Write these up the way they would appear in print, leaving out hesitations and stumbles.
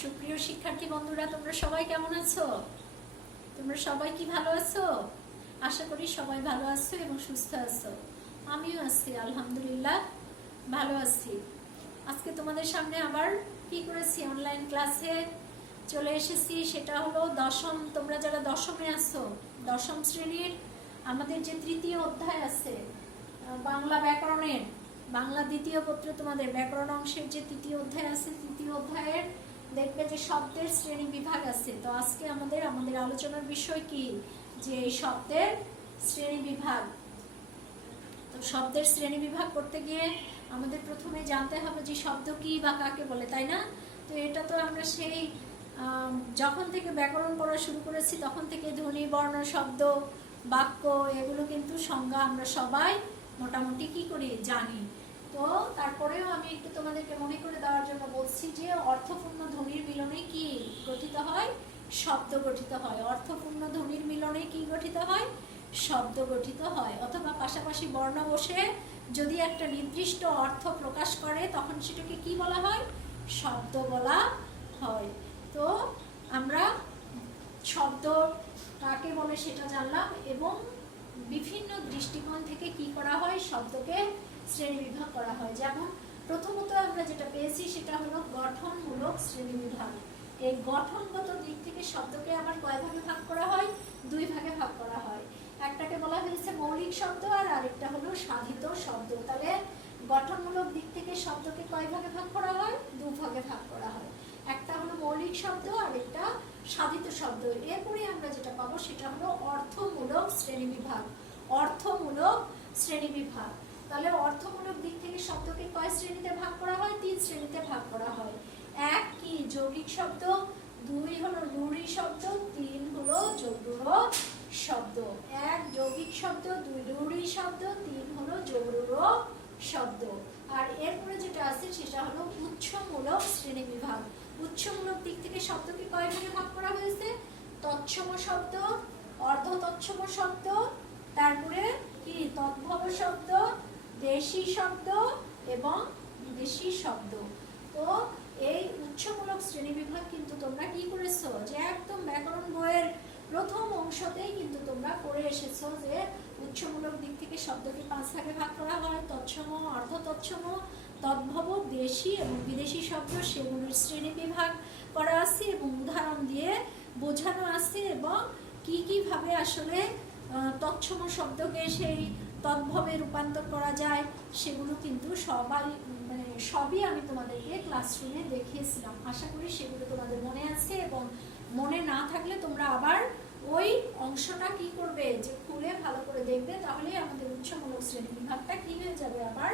সুপ্রিয় শিক্ষার্থী বন্ধুরা, তোমরা সবাই কেমন আছো? তোমরা সবাই কি ভালো আছো? আশা করি সবাই ভালো আছো এবং সুস্থ আছো। আমিও আছি, আলহামদুলিল্লাহ ভালো আছি। আজকে তোমাদের সামনে আবার কি করেছি, অনলাইন ক্লাসে চলে এসেছি। সেটা হলো দশম, তোমরা যারা দশমে আছো, দশম শ্রেণীর আমাদের যে তৃতীয় অধ্যায় আছে বাংলা ব্যাকরণের, বাংলা দ্বিতীয় পত্র তোমাদের ব্যাকরণ অংশের যে তৃতীয় অধ্যায় আছে, তৃতীয় অধ্যায়ের দেখবে যে শব্দের শ্রেণী বিভাগ আছে। তো আজকে আমাদের আলোচনার বিষয় কি, যে এই শব্দের শ্রেণী বিভাগ। তো শব্দের শ্রেণী বিভাগ করতে গিয়ে আমাদের প্রথমে জানতে হবে যে শব্দ কি বা কাকে বলে, তাই না? তো এটা তো আমরা সেই যখন থেকে ব্যাকরণ পড়া শুরু করেছি তখন থেকে ধ্বনি, বর্ণ, শব্দ, বাক্য এগুলো কিন্তু সংজ্ঞা আমরা সবাই মোটামুটি কি করি জানি। তো তারপরেও আমি একটু তোমাদেরকে মনে করে দেওয়ার জন্য বলছি যে অর্থপূর্ণ ধ্বনির মিলনে কি গঠিত হয়? শব্দ গঠিত হয়। অর্থপূর্ণ ধ্বনির মিলনে কি গঠিত হয়? শব্দ গঠিত হয়। অথবা পাশাপাশি বর্ণ বসে যদি একটা নির্দিষ্ট অর্থ প্রকাশ করে তখন সেটাকে কি বলা হয়? শব্দ বলা হয়। তো আমরা শব্দ কাকে বলে সেটা জানলাম এবং বিভিন্ন দৃষ্টিকোণ থেকে কি করা হয়, শব্দকে শ্রেণীবিভাগ করা হয়। যেমন প্রথমত আমরা যেটা পেয়েছি সেটা হলো গঠনমূলক শ্রেণীবিভাগ। এই গঠনগত দিক থেকে শব্দকে আবার কয় ভাগে ভাগ করা হয়? দুই ভাগে ভাগ করা হয়। একটাকে বলা হয়েছে মৌলিক শব্দ আর আরেকটা হলো সাধিত শব্দ। তাহলে গঠনমূলক দিক থেকে শব্দকে কয় ভাগে ভাগ করা হয়? দু ভাগে ভাগ করা হয়। একটা হলো মৌলিক শব্দ আর একটা সাধিত শব্দ। এরপরে আমরা যেটা পাবো সেটা হলো অর্থমূলক শ্রেণীবিভাগ। অর্থমূলক শ্রেণীবিভাগ। তাহলে অর্থমূলক দিক থেকে শব্দকে কয় শ্রেণীতে ভাগ করা হয়? তিন শ্রেণীতে ভাগ করা হয়। এক কি যৌগিক শব্দ, দুই হলো রূঢ়ি শব্দ, তিন হলো জবরূঢ় শব্দ। এক যৌগিক শব্দ, দুই রূঢ়ি শব্দ, তিন হলো জবরূঢ় শব্দ। আর এরপরে যেটা আছে সেটা হলো উৎসমূলক শ্রেণীবিভাগ। উৎসমূলক দিক থেকে শব্দকে কয় ভাগে ভাগ করা হয়েছে? তৎসম শব্দ, অর্ধ তৎসম শব্দ, তারপরে কি তদ্ভব শব্দ, দেশি শব্দ এবং বিদেশি শব্দ। তো এই উৎসমূলক শ্রেণীবিভাগ কিন্তু তোমরা কি করেছো, যে একদম ব্যাকরণ বইয়ের প্রথম অংশতেই কিন্তু তোমরা পড়ে এসেছো যে উৎসমূলক দিক থেকে শব্দকে পাঁচ ভাগে ভাগ করা হয়। তৎসম, অর্ধ তৎসম, তদ্ভব, দেশি এবং বিদেশি শব্দ, সেগুলোর শ্রেণী বিভাগ করা আছে এবং উদাহরণ দিয়ে বোঝানো আছে এবং কি কিভাবে আসলে তৎসম শব্দকে সেই তদ্ভবে রূপান্তর করা যায় সেগুলো কিন্তু সবই আমি তোমাদেরকে ক্লাসরুমে দেখিয়েছিলাম। আশা করি সেগুলো তোমাদের মনে আছে এবং মনে না থাকলে তোমরা আবার ওই অংশটা কি করবে, যে খুলে ভালো করে দেখবে, তাহলেই আমাদের উৎসমূলক শ্রেণী বিভাগটা কি হয়ে যাবে, আবার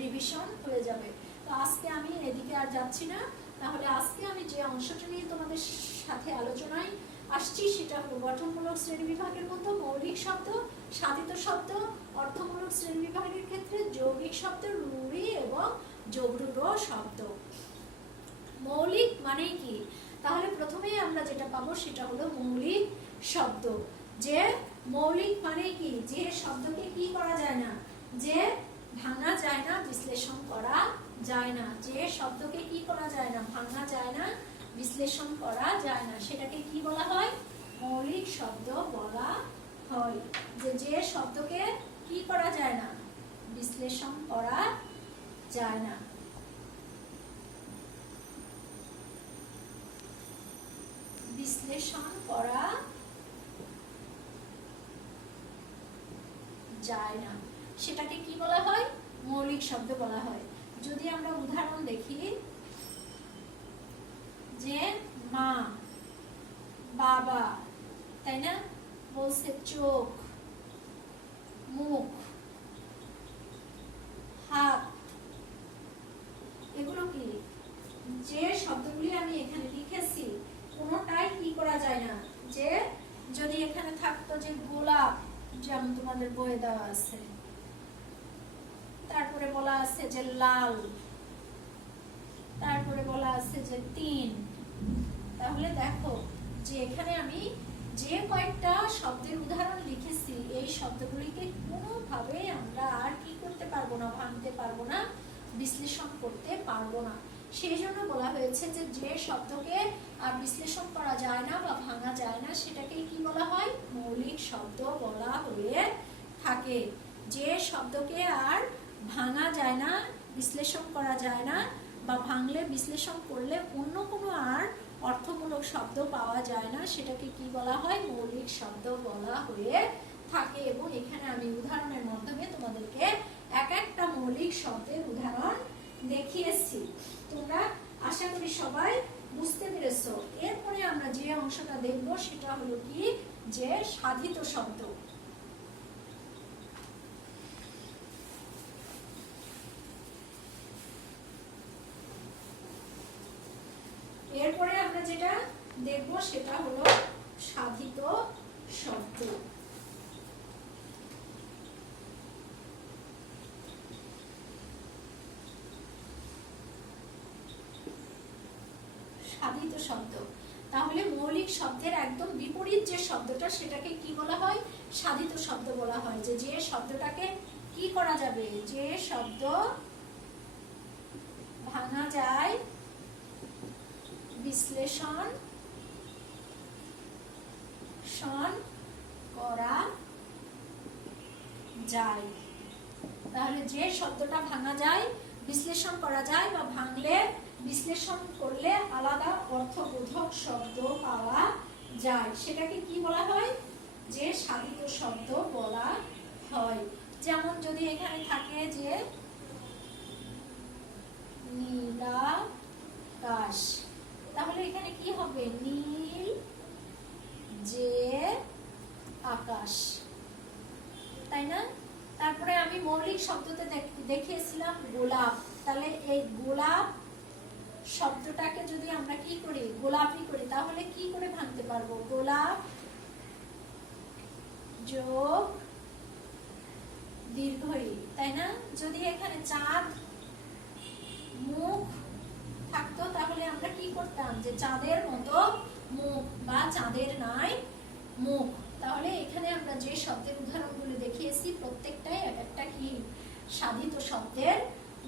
রিভিশন হয়ে যাবে। তো আজকে আমি এদিকে আর যাচ্ছি না। তাহলে আজকে আমি যে অংশটা নিয়ে তোমাদের সাথে আলোচনায় আসছি সেটা হলো গঠনমূলক শ্রেণী বিভাগের মধ্যে মৌলিক শব্দ, সাধিত শব্দ, অর্থমূলক শ্রেণী বিভাগের ক্ষেত্রে যৌগিক শব্দ, রূঢ়ি এবং জবরূঢ় শব্দ। মৌলিক মানে কি? তাহলে প্রথমেই আমরা যেটা পাবো সেটা হলো মৌলিক শব্দ। যে মৌলিক মানে কি? যে শব্দকে কি করা যায় না, যে ভাঙা যায় না, বিশ্লেষণ করা যায় না। যে শব্দকে কি করা যায় না, ভাঙা যায় না, বিশ্লেষণ করা যায় না, সেটাকে কি বলা হয়? মৌলিক শব্দ বলা হয়। যে শব্দকে কি করা যায় না, বিশ্লেষণ করা যায় না। বিশ্লেষণ করা যায় না, সেটাকে কি বলা হয়? মৌলিক শব্দ বলা হয়। যদি আমরা উদাহরণ দেখি, যে মা, বাবা, তাই না, বলছে চোখ, মুখ, হাত, এগুলো কি? যে শব্দগুলি আমি এখানে লিখেছি কোনোটাই কি করা যায় না। যে যদি এখানে থাকতো যে গোলাপ, যেমন তোমাদের বইয়ে দেওয়া আছে, তারপরে বলা আছে যে লাল, তারপরে বলা আছে যে তিন, তাহলে দেখো যে এখানে আমি যে কয়েকটা শব্দের উদাহরণ লিখেছি এই শব্দগুলিকে কোনোভাবে আমরা আর কি করতে পারবো না, ভাঙতে পারবো না, বিশ্লেষণ করতে পারবো না। সেই জন্য বলা হয়েছে যে যে শব্দকে আর বিশ্লেষণ করা যায় না বা ভাঙা যায় না সেটাকে কি বলা হয়, মৌলিক শব্দ বলা হয়ে থাকে। যে শব্দকে আর ভাঙা যায় না, বিশ্লেষণ করা যায় না বা ভাঙলে বিশ্লেষণ করলে অন্য কোনো আর অর্থমূলক শব্দ পাওয়া যায় না, সেটাকে কি বলা হয়, মৌলিক শব্দ বলা হয়ে থাকে। এবং এখানে আমি উদাহরণের মাধ্যমে তোমাদেরকে এক একটা মৌলিক শব্দের উদাহরণ দেখিয়েছি। তোমরা আশা করি সবাই বুঝতে পেরেছো। এরপরে আমরা যে অংশটা দেখব সেটা হলো কি, যে সাধিত শব্দ। এরপরে আমরা যেটা দেখব সেটা হলো সাধিত শব্দ। সাধিত শব্দ, তাহলে মৌলিক শব্দের একদম বিপরীত যে শব্দটা সেটাকে কি বলা হয়, সাধিত শব্দ বলা হয়। যে যে শব্দটাকে কি করা যাবে, যে শব্দ ভাঙা যায়, বিশ্লেষণ করা যায়। তাহলে যে শব্দটা ভাঙা যায়, বিশ্লেষণ করা যায় বা ভাঙলে বিশ্লেষণ করলে আলাদা অর্থবোধক শব্দ পাওয়া যায়, সেটাকে কি বলা হয়, যে সাধিত শব্দ বলা হয়। যেমন যদি এখানে থাকে যে নীলাকাশ, তাহলে এখানে কি হবে, নীল যে আকাশ, তাই না? তারপরে আমি মৌলিক শব্দতে দেখিয়েছিলাম গোলাপ, তাহলে এই গোলাপ শব্দটাকে যদি আমরা কি করি, গোলাপি করি, তাহলে কি করে ভাঙতে পারবো, গোলাপ যোগ দীর্ঘই, তাই না? যদি এখানে চাঁদ মুখ থাকতো তাহলে আমরা কি করতাম, যে চাঁদের মতো মুখ বা চাঁদের নাই মুখ। তাহলে এখানে আমরা যে শব্দের উদাহরণগুলো দেখিয়েছি প্রত্যেকটাই এক একটা কি সাধিত শব্দের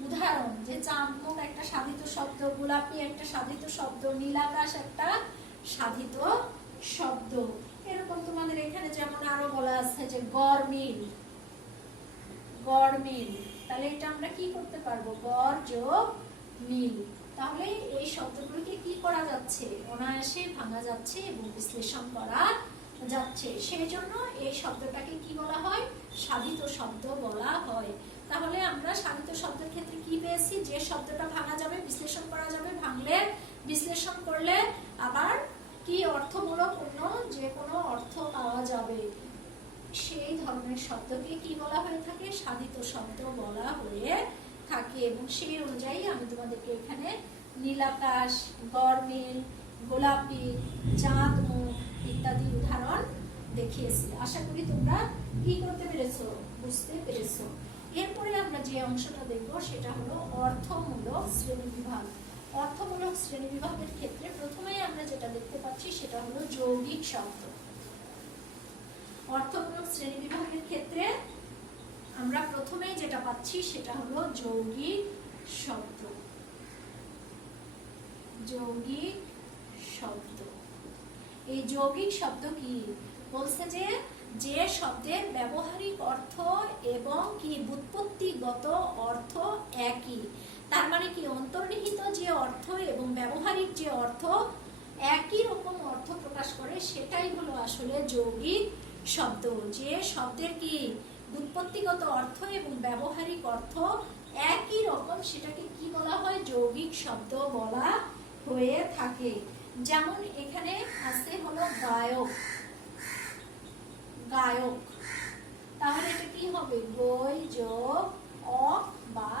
উদাহরণ। যে চাঁদ মুখ একটা সাধিত শব্দ, গোলাপি একটা সাধিত শব্দ, নীলাকাশ একটা সাধিত শব্দ। এরকম তোমাদের এখানে যেমন আরো বলা আছে যে গড়মিল, গড়মিল, তাহলে এটা আমরা কি করতে পারবো, গড় যোগ মিল। তাহলে এই শব্দগুলোকে কি করা যাচ্ছে, অনায়াসে ভাঙা যাচ্ছে এবং বিশ্লেষণ করা যাচ্ছে। সেই জন্য এই শব্দটাকে কি বলা হয়, সাধিত শব্দ বলা হয়। তাহলে আমরা সাধিত শব্দের ক্ষেত্রে কি পেয়েছি, যে শব্দটা ভাঙা যাবে, বিশ্লেষণ করা যাবে, ভাঙলে বিশ্লেষণ করলে আবার কি অর্থমূলক অন্য যে কোনো অর্থ পাওয়া যাবে, সেই ধরনের শব্দকে কি বলা হয়ে থাকে, সাধিত শব্দ বলা হয়ে থাকে। এবং সেই অনুযায়ী আমি তোমাদেরকে এখানে নীলাকাশ, গড়মিল, গোলাপি, চাঁদ মুখ ইত্যাদি উদাহরণ দেখিয়েছি। আশা করি তোমরা কি করতে পেরেছো, বুঝতে পেরেছো। এরপরে আমরা যে অংশটা দেখবো সেটা হলো অর্থমূলক শ্রেণীবিভাগ। অর্থমূলক শ্রেণীবিভাগের ক্ষেত্রে প্রথমেই আমরা যেটা দেখতে পাচ্ছি সেটা হলো যৌগিক শব্দ। অর্থমূলক শ্রেণীবিভাগের ক্ষেত্রে আমরা প্রথমেই যেটা পাচ্ছি সেটা হলো যৌগিক শব্দ। যৌগিক শব্দ, এই যৌগিক শব্দ কি বলছে, যে যে শব্দের ব্যবহারিক অর্থ এবং কি ব্যুৎপত্তিগত অর্থ একই। তার মানে কি, অন্তর্নিহিত যে অর্থ এবং ব্যবহারিক যে অর্থ একই রকম অর্থ প্রকাশ করে, সেটাই হলো আসলে যৌগিক শব্দ। যে শব্দের কি ব্যুৎপত্তিগত অর্থ এবং ব্যবহারিক অর্থ একই রকম, সেটাকে কি বলা হয়, যৌগিক শব্দ বলা হয়ে থাকে। যেমন এখানে আছে হলো গায়ক, গায়ক, তাহলে এটা কি হবে, গই যোগ অক বা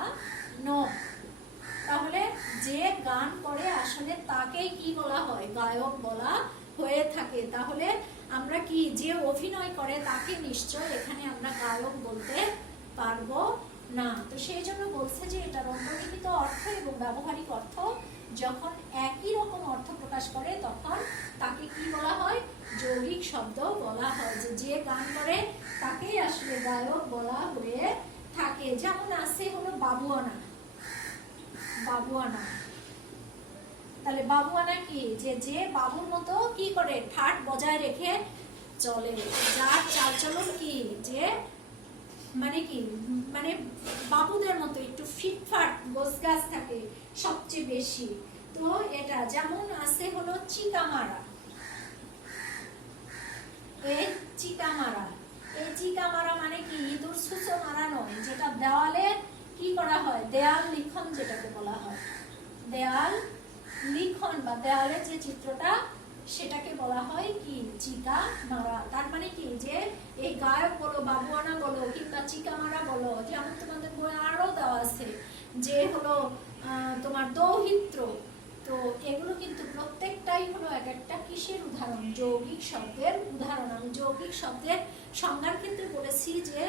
নক। তাহলে যে গান করে আসলে তাকেই কি বলা হয়, গায়ক বলা হয়ে থাকে। তাহলে আমরা কি, যে অভিনয় করে তাকে নিশ্চয় এখানে আমরা গায়ক বলতে পারবো না। তো সেই জন্য বলছে যে এটার অন্তর্নিহিত অর্থ এবং ব্যবহারিক অর্থ যখন একই রকম অর্থ প্রকাশ করে তখন তাকে কি বলা হয়, যৌগিক শব্দ বলা হয়। যে গান করে তাকেই আসলে গায়ক বলা হয়ে থাকে। যেমন আছে হলো বাবুয়ানা, বাবুয়ানা, তাহলে বাবুয়ানা কি, যে যে বাবুর মতো কি করে ঠাট বজায় রেখে চলে, যার চালচলন কি, যে মানে কি মানে বাবুদের মতো একটু ফিটফাট গোছগাছ থাকে সবচেয়ে বেশি। তো এটা যেমন আছে হলো চিকামারা, এই চিকামারা, এই চিকামারা মানে কি ইঁদুর ছুঁচো মারা নয়, যেটা দেওয়ালে কি করা হয়, দেয়াল লিখন যেটাকে বলা হয়, দেয়াল লিখন বা দেয়ালে যে চিত্রটা সেটাকে বলা হয় কি চিকা মারা। তার মানে কি যে এই গায়ক বলো, বাবুয়ানা বলো কিংবা চিকা মারা বলো, যেমন তোমাদের বই আরো দেওয়া আছে যে হলো তোমার দৌহিত্র, তো এগুলো কিন্তু প্রত্যেকটাই হলো এক একটা কিসের উদাহরণ, যৌগিক শব্দের উদাহরণ। আমি যৌগিক শব্দের সংজ্ঞার ক্ষেত্রে বলেছি যে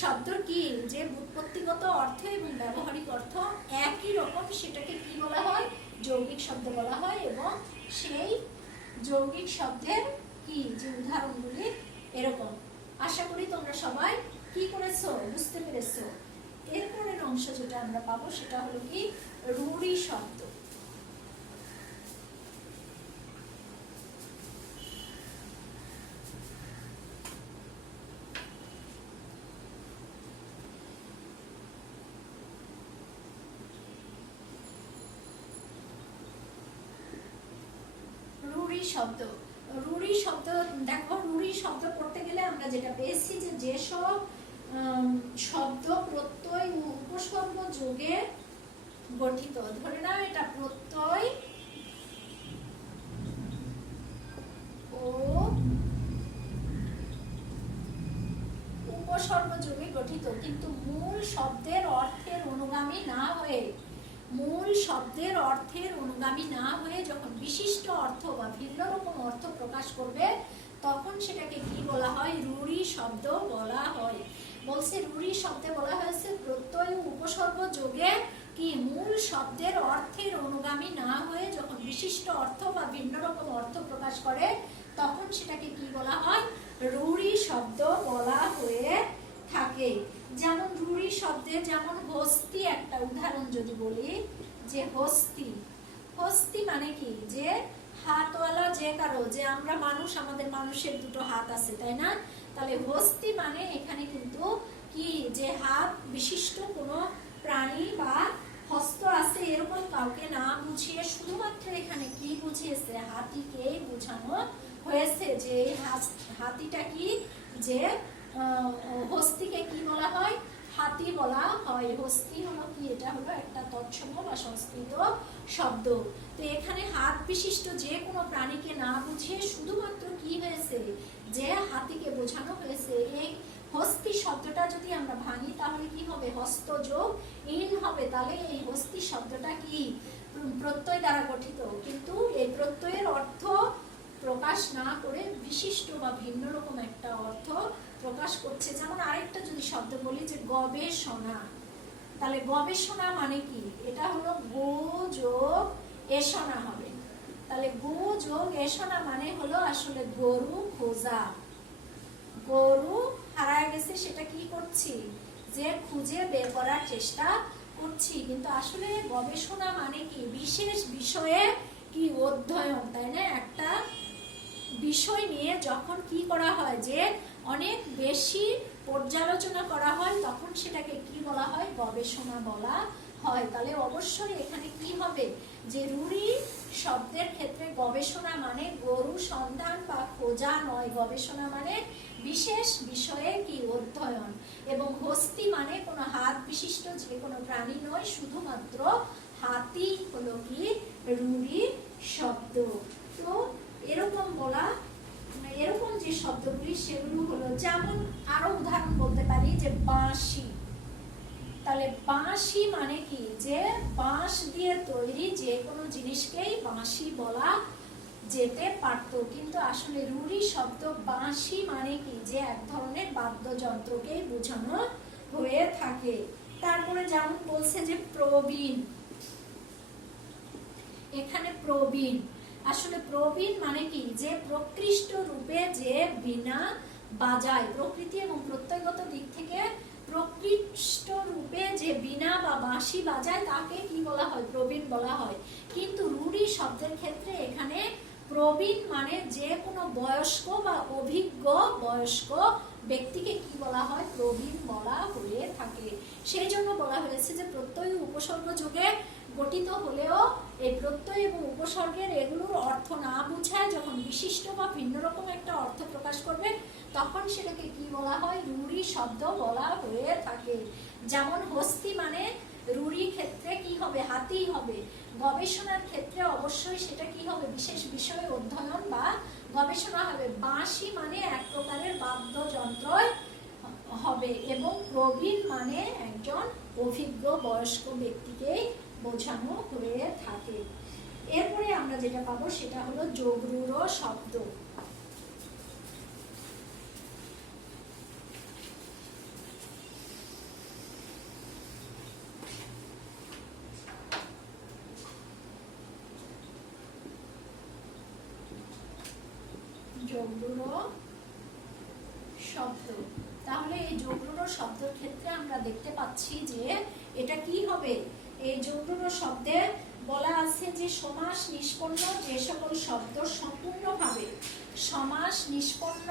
শব্দ কি, যে উৎপত্তিগত অর্থ এবং ব্যবহারিক অর্থ একই রকম, সেটাকে কি বলা হয়, যৌগিক শব্দ বলা হয়। এবং সেই যৌগিক শব্দের কি যে উদাহরণগুলি এরকম। আশা করি তোমরা সবাই কি করেছো, বুঝতে পেরেছো। এরপরের অংশ যেটা আমরা পাবো সেটা হলো কি রূঢ়ি শব্দ। রূঢ়ি শব্দ, রূঢ়ি শব্দ দেখো, রূঢ়ি শব্দ পড়তে গেলে আমরা যেটা পেয়েছি যে যেসব শব্দ প্রত্যয় ও উপসর্গ যোগে গঠিত, ধরে নাও এটা প্রত্যয় ও উপসর্গ যোগে গঠিত, কিন্তু মূল শব্দের অর্থের অনুগামী না হয়ে, মূল শব্দের অর্থের অনুগামী না হয়ে যখন বিশিষ্ট অর্থ বা ভিন্ন রকম অর্থ প্রকাশ করবে, তখন সেটাকে কি বলা হয়, রূঢ়ি শব্দ বলা হয়। বলছে রূঢ়ি শব্দে বলা হয়েছে প্রত্যয় ও উপসর্গ যোগে কি মূল শব্দের অর্থের অনুগামী না হয়ে যখন বিশিষ্ট অর্থ বা ভিন্ন রকম অর্থ প্রকাশ করে, তখন সেটাকে কি বলা হয়, রূঢ়ি শব্দ বলা হয়ে থাকে। যেমন রূঢ়ি শব্দে যেমন হস্তি একটা উদাহরণ যদি বলি, যে হস্তি, হস্তি মানে কি যে হাতওয়ালা যে কারো, যে আমরা মানুষ, আমাদের মানুষের দুটো হাত আছে তাই না, তাহলে হস্তি মানে এখানে কিন্তু কি যে হাত বিশিষ্ট কোনো প্রাণী বা হস্ত আছে এরকম কাউকে না বুঝিয়ে শুধুমাত্র এখানে কি বুঝিয়েছে, হাতিকে বোঝানো হয়েছে। যে হাতিটা কি, যে হস্তিকে কি বলা হয়, হাতি বলা হয়। হস্তি হলো কি, এটা হলো একটা তৎসম বা সংস্কৃত শব্দ। তো এখানে হাত বিশিষ্ট যে কোনো প্রাণীকে না বুঝিয়ে শুধুমাত্র কি হয়েছে, যে হাতিকে বোঝানো হয়েছে। এই হস্তি শব্দটা যদি আমরা ভাঙি তাহলে কি হবে, হস্ত যোগ ইন হবে, তাহলে এই হস্তি শব্দটা কি প্রত্যয় দ্বারা গঠিত, কিন্তু এই প্রত্যয়ের অর্থ প্রকাশ না করে বিশিষ্ট বা ভিন্ন রকম একটা অর্থ প্রকাশ করছে। যেমন আরেকটা যদি শব্দ বলি যে গবেষণা, তাহলে গবেষণা মানে কি, এটা হলো গো যোগ এষণা হবে। তাহলে গো যোগ এষণা মানে হলো আসলে গরু খোঁজা, গরু হারায় গেছে সেটা কি করছি, যে খুঁজে বের করার চেষ্টা করছি। কিন্তু আসলে গবেষণা মানে কি বিশেষ বিষয়ে কি অধ্যয়ন, তাই না, একটা বিষয় নিয়ে যখন কি করা হয়, যে অনেক বেশি পর্যালোচনা করা হয়, তখন সেটাকে কি বলা হয়, গবেষণা বলা হয়। তাহলে অবশ্যই এখানে কি হবে, যে রূঢ়ি শব্দের ক্ষেত্রে গবেষণা মানে গরু সন্ধান বা খোঁজা নয়, গবেষণা মানে বিশেষ বিষয়ে কি অধ্যয়ন। এবং হস্তি মানে কোনো হাত বিশিষ্ট যে কোনো প্রাণী নয়, শুধুমাত্র হাতি হলো কি রূঢ়ি শব্দ। তো এরকম বলা, এরকম যে শব্দগুলি সেগুলো হলো, যেমন আরো উদাহরণ বলতে পারি যে বাঁশি। তাহলে বাঁশি মানে কি, যে বাঁশ দিয়ে তৈরি যে কোনো জিনিসকেই বাঁশি বলা যেতে পারতো, কিন্তু আসলে রূঢ়ি শব্দ বাঁশি মানে কি, যে এক ধরনের বাদ্যযন্ত্রকেই বোঝানো হয়ে থাকে। তারপরে যেমন বলছে যে প্রবীণ, এখানে প্রবীণ, আসলে প্রবীণ মানে কি, যে প্রকৃষ্ট রূপে যে বীণা বাজায়, প্রকৃতি এবং প্রত্যয়গত দিক থেকে প্রকৃষ্ট রূপে যে বীণা বা বাঁশি বাজায় তাকে কি বলা হয়, প্রবীণ বলা হয়। কিন্তু রূঢ়ি শব্দের ক্ষেত্রে এখানে প্রবীণ মানে যে কোনো বয়স্ক বা অভিজ্ঞ বয়স্ক ব্যক্তিকে কি বলা হয়, প্রবীণ বলা হয়ে থাকে। সেই জন্য বলা হয়েছে যে প্রত্যয় উপসর্গ যুগে গঠিত হলেও এই প্রত্যয় এবং উপসর্গের এগুলোর অর্থ না বুঝায় যখন বিশিষ্ট বা ভিন্ন রকম একটা অর্থ প্রকাশ করবে তখন সেটাকে কি বলা হয়, রূঢ়ি শব্দ বলা হয়ে থাকে। যেমন হস্তি মানে রূঢ়ি ক্ষেত্রে কি হবে, হাতি হবে। গবেষণার ক্ষেত্রে অবশ্যই সেটা কি হবে, বিশেষ বিষয় অধ্যয়ন বা গবেষণা হবে। বাঁশি মানে এক প্রকারের বাদ্যযন্ত্র হবে এবং প্রবীণ মানে একজন অভিজ্ঞ বয়স্ক ব্যক্তিকে বোঝানো হয়ে থাকে। এরপরে আমরা যেটা পাবো সেটা হলো যোগরূঢ় শব্দ। যোগরূঢ় শব্দ, তাহলে এই যোগরূঢ় শব্দের ক্ষেত্রে আমরা দেখতে পাচ্ছি যে এটা কি হবে, এই যোগরূঢ় শব্দে বলা আছে যে সমাস নিষ্পন্ন যে সকল শব্দ সম্পূর্ণভাবে সমাস নিষ্পন্ন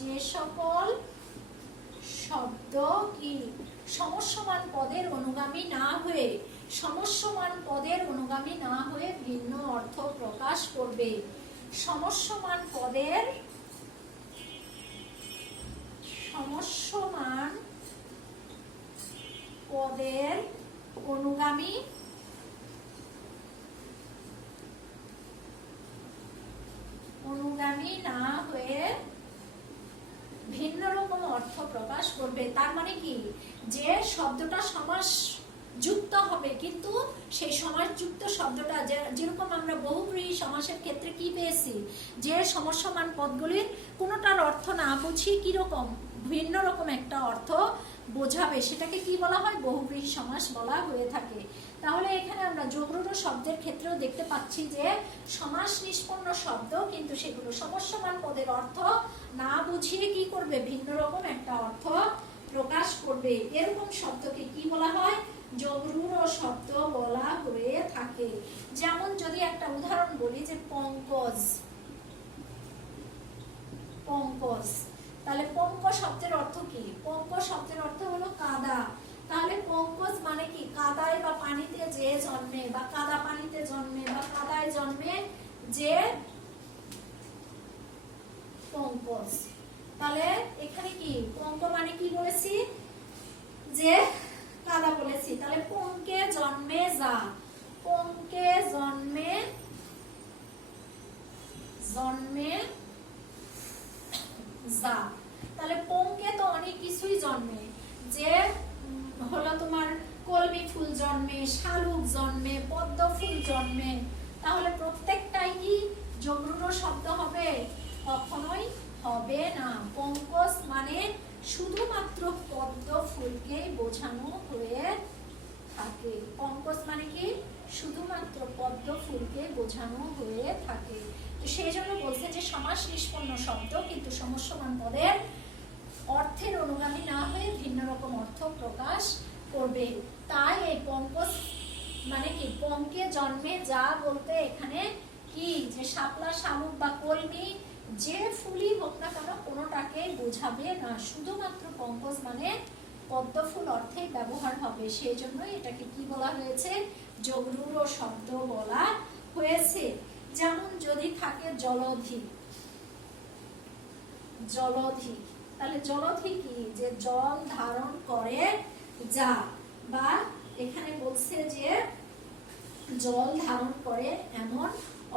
যে সকল শব্দ কি সমস্যমান পদের অনুগামী না হয়ে ভিন্ন অর্থ প্রকাশ করবে। সমস্যমান পদের অনুগামী না হয়ে ভিন্ন রকম অর্থ প্রকাশ করবে। তার মানে কি, যে শব্দটা সমাস যুক্ত হবে কিন্তু সেই সমাসযুক্ত শব্দটা যেরকম আমরা বহুব্রীহি সমাসের ক্ষেত্রে কি পেয়েছি, যে সমস্যমান পদগুলির কোনোটার অর্থ না বুঝি কিরকম ভিন্ন রকম একটা অর্থ বোঝাবে, সেটাকে কি বলা হয়, বহুব্রীহি সমাস বলা হয়ে থাকে। তাহলে এখানে আমরা যোগরূঢ় শব্দের ক্ষেত্রেও দেখতে পাচ্ছি যে সমাস নিষ্পন্ন শব্দ কিন্তু সেগুলো সমস্যমান পদের অর্থ না বুঝিয়ে কি করবে, ভিন্ন রকম একটা অর্থ প্রকাশ করবে। এরকম শব্দকে কি বলা হয়, যোগরূঢ় শব্দ বলা হয়ে থাকে। যেমন যদি একটা উদাহরণ বলি যে পঙ্কজ, তাহলে পঙ্ক শব্দের অর্থ কি, পঙ্ক শব্দের অর্থ হলো কাদা। তাহলে পঙ্কজ মানে কি, কাদায় বা পানিতে যে জন্মে বা কাদা পানিতে জন্মে বা কাদায় জন্মে যে পঙ্কজ। তাহলে এখানে কি পঙ্ক মানে কি বলেছি, যে কাদা বলেছি। তাহলে পঙ্কে জন্মে যা, পঙ্কে জন্মে যা। তাহলে পঙ্কে তো অনেক কিছুই জন্মে, যে হলো তোমার কলমি ফুল জন্মে, শালুক জন্মে, পদ্ম ফুল জন্মে। তাহলে প্রত্যেকটাই কি যোগরূঢ় শব্দ হবে? কখনোই হবে না। পঙ্কজ মানে শুধুমাত্র পদ্ম ফুলকে বোঝানো হয়ে থাকে। পঙ্কজ মানে কি, শুধুমাত্র পদ্ম ফুলকে বোঝানো হয়ে থাকে। তো সেই জন্য বলছে যে সমাস নিষ্পন্ন শব্দ কিন্তু সমস্যমান পদের অর্থের অনুগামী না হয়ে ভিন্ন রকম অর্থ প্রকাশ করবে। তাই এই পঙ্কজ মানে কি, পঙ্কে জন্মে যা বলতে এখানে কি, যে শাপলা, শামুক বা কলমি যে ফুলই হোক না কেন কোনোটাকে বোঝাবে না, শুধুমাত্র পঙ্কজ মানে পদ্ম ফুল অর্থে ব্যবহার হবে। সেই জন্য এটাকে কি বলা হয়েছে, যোগরূঢ় শব্দ বলা হয়েছে। যেমন যদি থাকে জলধি, তাহলে জলধি কি, যে জল ধারণ করে যা, বা এখানে বলছে যে জল ধারণ করে এমন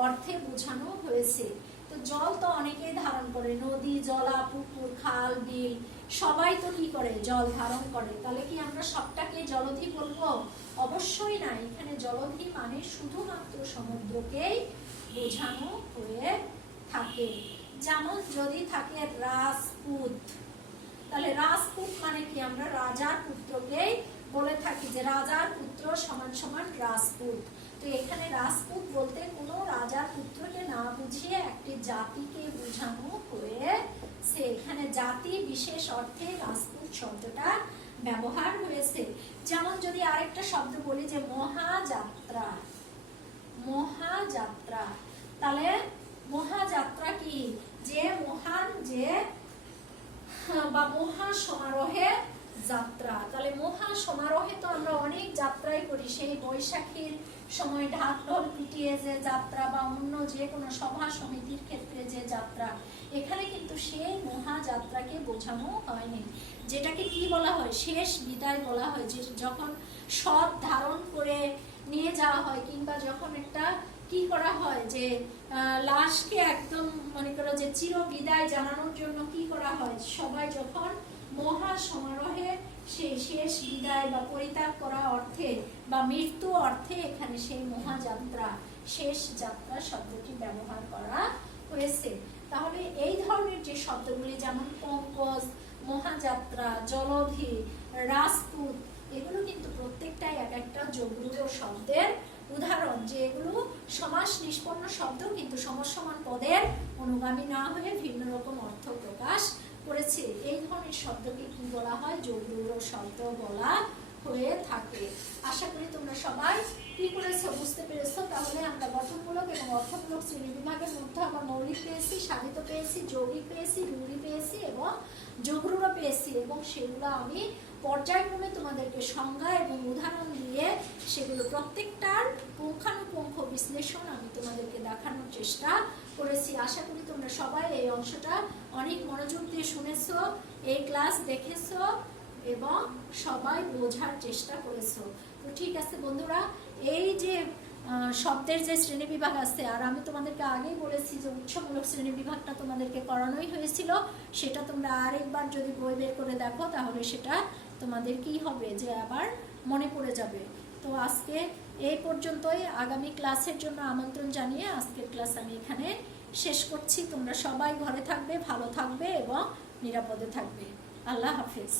অর্থে বোঝানো হয়েছে। তো জল তো অনেকেই ধারণ করে, নদী, জলা, পুকুর, খাল, বিল সবাই তো কি করে, জল ধারণ করে। তাহলে কি আমরা সবটাকে জলধি বলবো? অবশ্যই না। এখানে জলধি মানে শুধুমাত্র সমুদ্রকেই বোঝানো হয়ে থাকে। যেমন যদি থাকে রাজপুত, তাহলে রাজপুত মানে কি, আমরা রাজার পুত্রকেই বলে থাকি যে রাজার পুত্র সমান সমান রাজপুত। তো এখানে রাজপুত বলতে কোনো রাজার পুত্রকে না বুঝিয়ে একটি জাতিকে বোঝানো হয়েছে। এখানে জাতি বিশেষ অর্থে রাজপুত শব্দটা ব্যবহার হয়েছে। যেমন যদি আরেকটা শব্দ বলি যে মহাযাত্রা, মহাযাত্রা, তাহলে মহাযাত্রা কি? যে মহান, যে বা মহা সমারোহে যাত্রা। তাহলে মহা সমারোহে তো আমরা অনেক যাত্রাই করি, সেই বৈশাখীর সময় ঢাক ঢোল পিটিয়ে যে যাত্রা বা অন্য যে কোনো সভা সমিতির ক্ষেত্রে যে যাত্রা, এখানে কিন্তু সেই মহাযাত্রাকে বোঝানো হয়নি। যেটাকে কি বলা হয়? শেষ বিদায় বলা হয়। যে যখন সব ধারণ করে নিয়ে যাওয়া হয়, কিংবা যখন একটা কি করা হয় যে লাশকে একদম মনে করো যে চির বিদায় জানানোর জন্য কি করা হয়, সবাই যখন মহা সমারোহে সেই শেষ বিদায় বা পরিত্যাগ করা অর্থে বা মৃত্যু অর্থে এখানে সেই মহাযাত্রা, শেষ যাত্রা শব্দটি ব্যবহার করা হয়েছে। তাহলে এই ধরনের যে শব্দগুলি যেমন পঙ্কজ, মহাযাত্রা, জলধি, রাজপুত, এগুলো কিন্তু প্রত্যেকটাই এক একটা যোগরূঢ় শব্দের উদাহরণ, যে এগুলো সমাস নিষ্পন্ন শব্দ কিন্তু সমসমান পদের অনুগামী না হয়ে ভিন্ন রকম অর্থ প্রকাশ করেছে। এই ধরনের শব্দকে কি বলা হয়? যোগরূঢ় শব্দ বলা হয়ে থাকে। আশা করি তোমরা সবাই কি করেছো, বুঝতে পেরেছো। তাহলে আমরা গঠনমূলক এবং অর্থমূলক শ্রেণী বিভাগের মধ্যে আমরা মৌলিক পেয়েছি, সাধিত পেয়েছি, যৌগিক পেয়েছি, রূঢ়ি পেয়েছি এবং যোগরূঢ় পেয়েছি, এবং সেগুলো আমি পর্যায়ক্রমে তোমাদেরকে সংজ্ঞা এবং উদাহরণ দিয়ে সেগুলো প্রত্যেকটার পুঙ্খানুপুঙ্খ বিশ্লেষণ আমি তোমাদেরকে দেখানোর চেষ্টা করেছি। আশা করি তোমরা সবাই এই অংশটা অনেক মনোযোগ দিয়ে শুনেছো, এই ক্লাস দেখেছো এবং সবাই বোঝার চেষ্টা করেছো। তো ঠিক আছে বন্ধুরা, এই যে শব্দের যে শ্রেণী বিভাগ আছে, আর আমি তোমাদেরকে আগেই বলেছি যে উৎসমূলক শ্রেণী বিভাগটা তোমাদেরকে করানোই হয়েছিল, সেটা তোমরা আরেকবার যদি বই বের করে দেখো তাহলে সেটা তোমাদের কি হবে, যে আবার মনে পড়ে যাবে। তো আজকে এই পর্যন্তই। আগামী ক্লাসের জন্য আমন্ত্রণ জানিয়ে আজকের ক্লাস আমি এখানে শেষ করছি। তোমরা সবাই ঘরে থাকবে, ভালো থাকবে এবং নিরাপদে থাকবে। আল্লাহ হাফেজ।